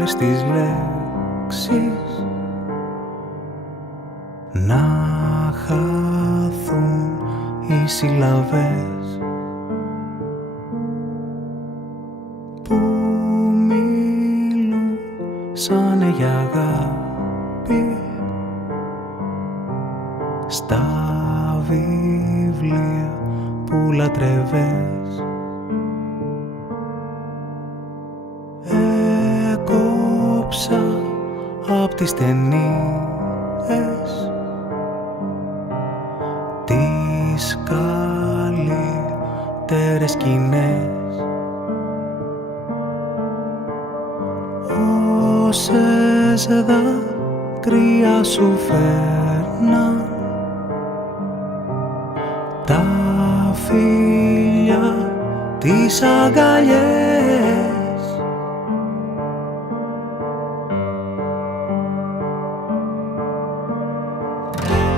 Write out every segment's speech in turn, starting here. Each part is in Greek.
όλες τις λέξεις να χαθούν οι συλλαβές που μιλούν σαν για αγάπη στα βιβλία που λατρεύες. Έκοψα απ' τις ταινίες τις καλύτερες σκηνές, όσες δάκρυα σου φέρναν τα φίλια, τις αγκαλιές.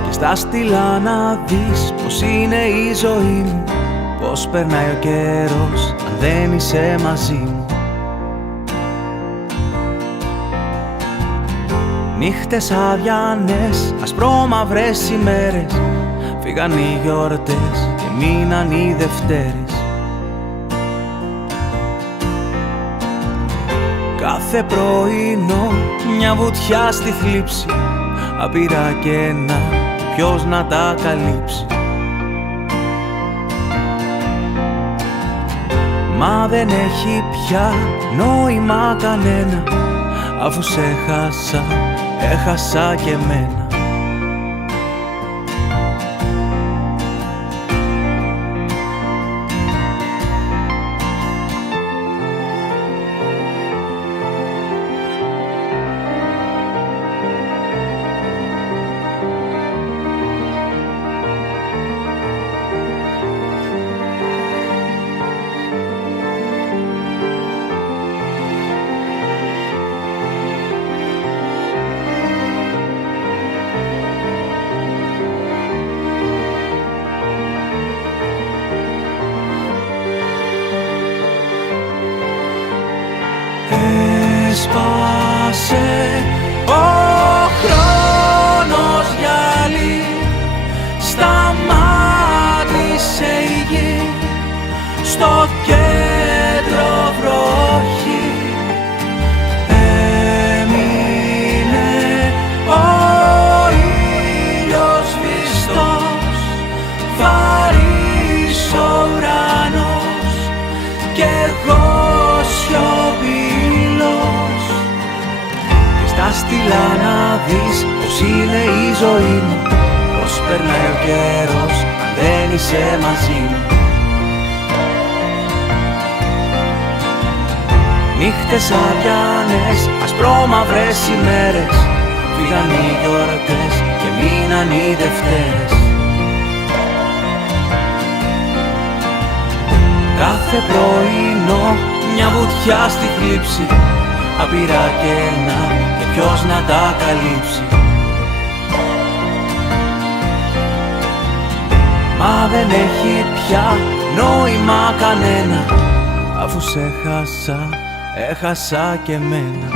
Και στα στυλά να δεις πως είναι η ζωή μου, πως περνάει ο καιρός αν δεν είσαι μαζί μου. Νύχτες αδιανές, ασπρόμαυρες ημέρες, φύγαν οι γιορτές και μείναν οι Δευτέρες. Κάθε πρωινό μια βουτιά στη θλίψη, απειρά κενά, ποιος να τα καλύψει. Μα δεν έχει πια νόημα κανένα, αφού σε χάσα, έχασα και μένα. Έσπασε ο χρόνος γυαλί, σταμάτησε η γη, στο κέντρο βροχή έμεινε ο ήλιος σβηστός, βαρύς ο ουρανός κι εγώ σιωπηλός. Και στα στυλά να δεις πως είναι η ζωή μου, πως περνάει ο καιρός αν δεν είσαι μαζί μου. Νύχτες αδιανές, ασπρόμαυρες ημέρες, φύγαν οι γιορτές και μείναν οι Δευτέρες. Κάθε πρωινό μια βουτιά στη θλίψη, απειρά κενά και ποιος να τα καλύψει. Μα δεν έχει πια νόημα κανένα, αφού σε χάσα, έχασα και μένα.